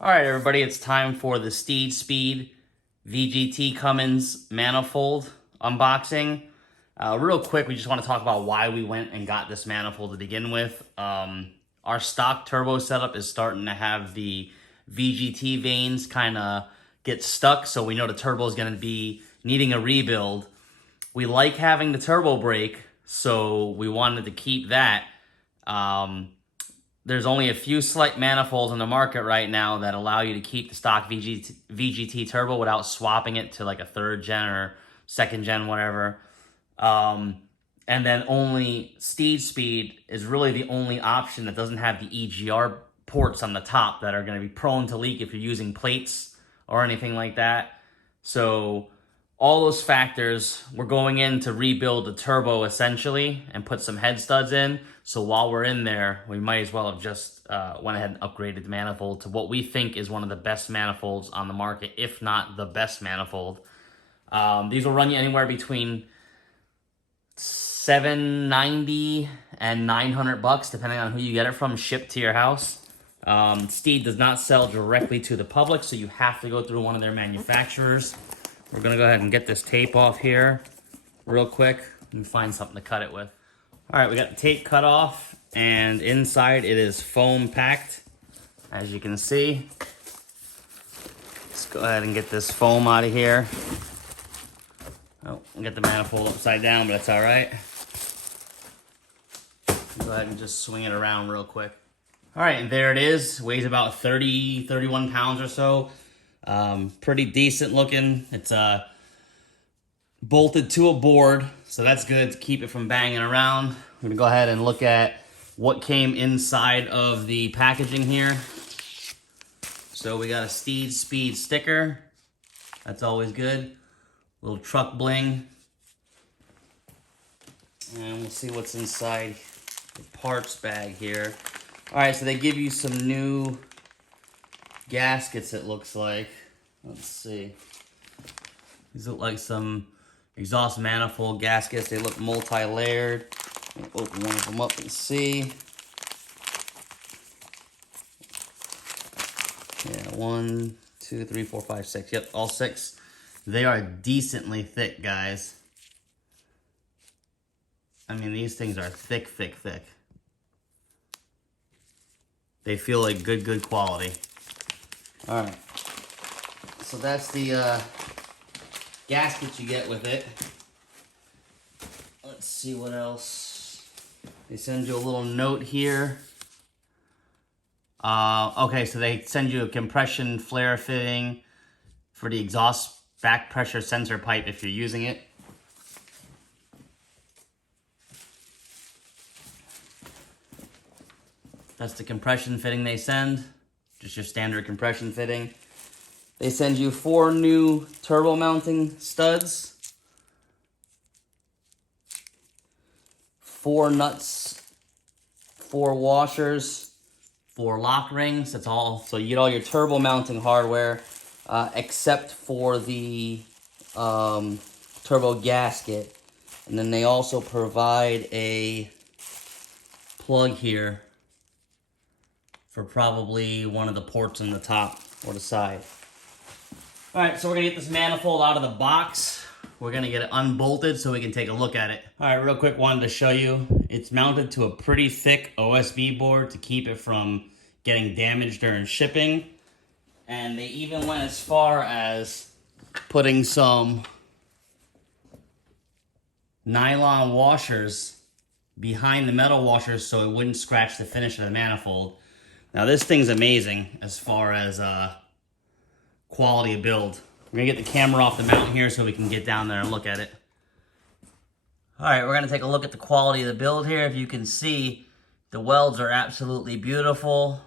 All right, everybody, it's time for the STEED VGT Cummins manifold unboxing. Real quick, we just want to talk about why we went and got this manifold to begin with. Our stock turbo setup is starting to have the VGT vanes kind of get stuck, so we know the turbo is going to be needing a rebuild. We like having the turbo brake, so we wanted to keep that. There's only a few select manifolds on the market right now that allow you to keep the stock VGT turbo without swapping it to like a third gen or second gen, whatever. And then only STEED is really the only option that doesn't have the EGR ports on the top that are going to be prone to leak if you're using plates or anything like that. So all those factors, we're going in to rebuild the turbo essentially and put some head studs in. So while we're in there, we might as well have just went ahead and upgraded the manifold to what we think is one of the best manifolds on the market, if not the best manifold. These will run you anywhere between $790 and $900, depending on who you get it from, shipped to your house. STEED does not sell directly to the public, so you have to go through one of their manufacturers. We're gonna go ahead and get this tape off here real quick and find something to cut it with. All right, we got the tape cut off, and inside it is foam packed, as you can see. Let's go ahead and get this foam out of here. Oh, we'll get the manifold upside down, but that's all right. Go ahead and just swing it around real quick. All right, and there it is. Weighs about 31 pounds or so. Pretty decent looking. It's bolted to a board, so that's good to keep it from banging around. I'm gonna go ahead and look at what came inside of the packaging here. So we got a STEED sticker. That's always good. Little truck bling. And we'll see what's inside the parts bag here. All right, so they give you some new gaskets, it looks like. Let's see. These look like some exhaust manifold gaskets. They look multi-layered. Open one of them up and see. Yeah, 1, 2, 3, 4, 5, 6. Yep, all 6. They are decently thick, guys. I mean, these things are thick, thick, thick. They feel like good quality. All right. So that's the gasket you get with it. Let's see what else. They send you a little note here. Okay, so they send you a compression flare fitting for the exhaust back pressure sensor pipe if you're using it. That's the compression fitting they send. Just your standard compression fitting. They send you 4 new turbo mounting studs, 4 nuts, 4 washers, 4 lock rings. That's all. So you get all your turbo mounting hardware, except for the turbo gasket. And then they also provide a plug here for probably one of the ports in the top or the side. All right, so we're gonna get this manifold out of the box. We're gonna get it unbolted so we can take a look at it. All right, real quick, wanted to show you. It's mounted to a pretty thick OSB board to keep it from getting damaged during shipping. And they even went as far as putting some nylon washers behind the metal washers so it wouldn't scratch the finish of the manifold. Now this thing's amazing as far as quality of build. We're gonna get the camera off the mount here so we can get down there and look at it. All right, we're gonna take a look at the quality of the build here. If you can see, the welds are absolutely beautiful.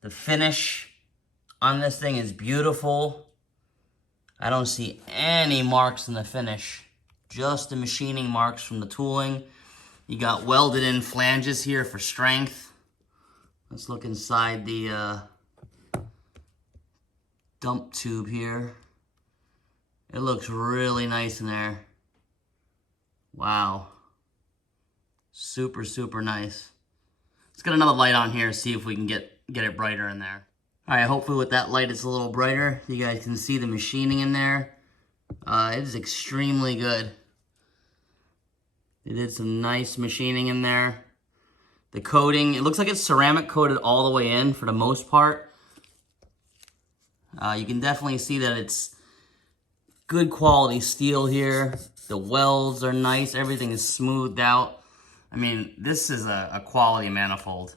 The finish on this thing is beautiful. I don't see any marks in the finish, just the machining marks from the tooling. You got welded in flanges here for strength. Let's look inside the dump tube here. It looks really nice in there. Wow. Super nice. Let's get another light on here, see if we can get it brighter in there. All right, hopefully with that light it's a little brighter. You guys can see the machining in there. It is extremely good. They did some nice machining in there. The coating, it looks like it's ceramic coated all the way in for the most part. You can definitely see that it's good quality steel here. The welds are nice. Everything is smoothed out. I mean, this is a quality manifold.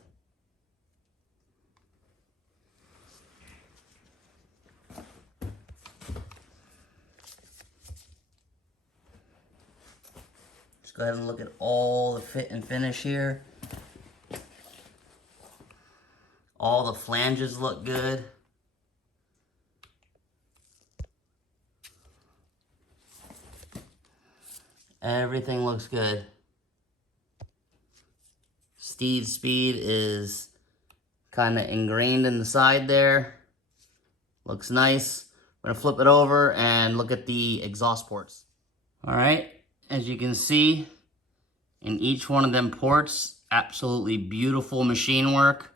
Just go ahead and look at all the fit and finish here. All the flanges look good. Everything looks good. STEED speed is kind of ingrained in the side there. Looks nice. We're gonna flip it over and look at the exhaust ports. All right, as you can see, in each one of them ports, absolutely beautiful machine work.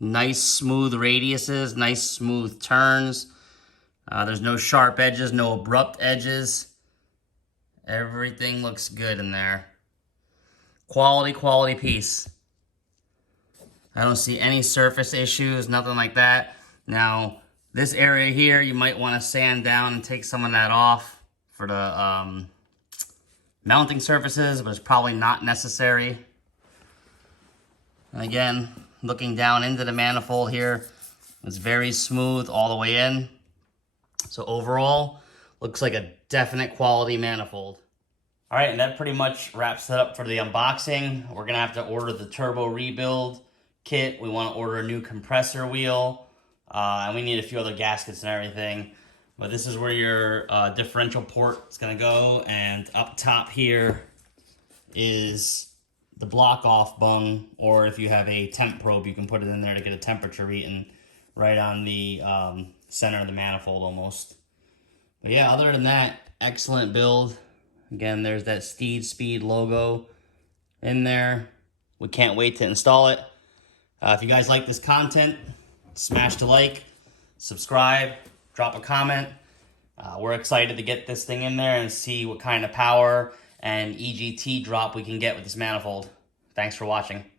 Nice smooth radiuses, nice smooth turns. There's no sharp edges, no abrupt edges. Everything looks good in there. Quality piece. I don't see any surface issues, nothing like that. Now, this area here, you might want to sand down and take some of that off for the mounting surfaces, but it's probably not necessary. And again, looking down into the manifold here, it's very smooth all the way in. So overall, looks like a definite quality manifold. All right, and that pretty much wraps it up for the unboxing. We're gonna have to order the turbo rebuild kit. We wanna order a new compressor wheel, and we need a few other gaskets and everything. But this is where your differential port is gonna go, and up top here is the block off bung, or if you have a temp probe, you can put it in there to get a temperature reading right on the center of the manifold almost. But yeah, other than that, excellent build. Again, there's that STEED Speed logo in there. We can't wait to install it. If you guys like this content, smash the like, subscribe, drop a comment. We're excited to get this thing in there and see what kind of power and EGT drop we can get with this manifold. Thanks for watching.